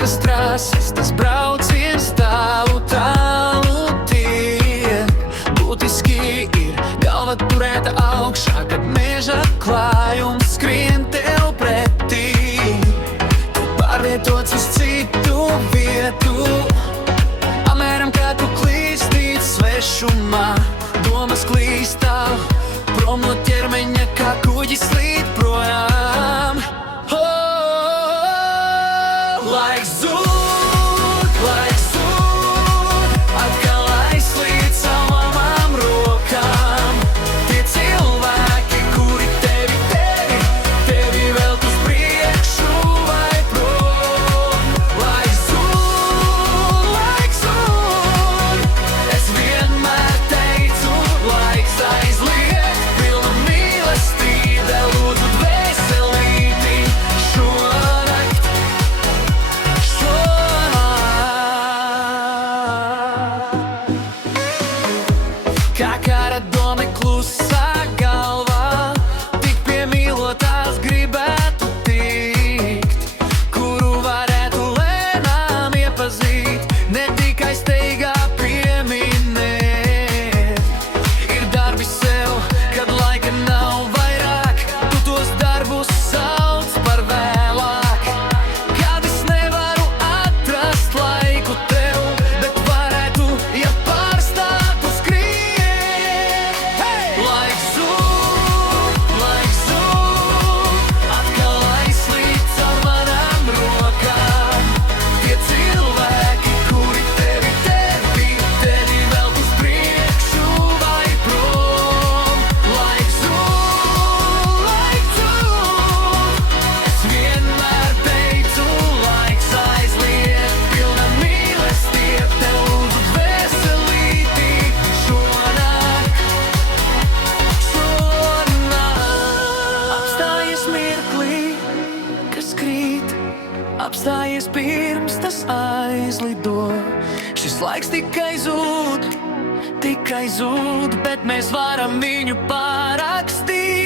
tas trases, tas brauciens tālu, tālu tiek. Būtiski ir galva turēta augšā, kad meža klājums skrien tev pretī. Tu pārvietots uz citu vietu, apmēram kā tu klīstīt svešumā. Domas klīstāv prom no ķermeņa, kā kuģis slīd projām. Laiks zūd, atkal aizslīd savām rokām. Tie cilvēki, kuri tevi velt uz priekšu vai prom. Laiks zūd, es vienmēr teicu, laiks aizliet, pilna mīlestība, lūdzu dvēselīti šonakt. Kā kara doma klusā galvā, tik pie mīlotās gribētu tikt, kuru varētu lēnām iepazīt, ne tikai steigā pieminēt. Ir darbi sev, kad laika nav vairāk, tu tos darbus sauc par vēlāk. Kad es nevaru atrast laiku tev, bet varētu, ja pārstātu skriet. Laiks zūd, atkal aizslīd caur manām rokām. Tie cilvēki, kuri tevi velt uz priekšu vai prom. Laiks zūd, es vienmēr teicu, laiks aizliet, pilna mīlestība, tev lūdzu dvēselīti šonakt. Apstājies mirklī, kas krīt, apstājies pirms tas aizlido. Šis laiks tikai zūd, bet mēs varam viņu pārrakstīt.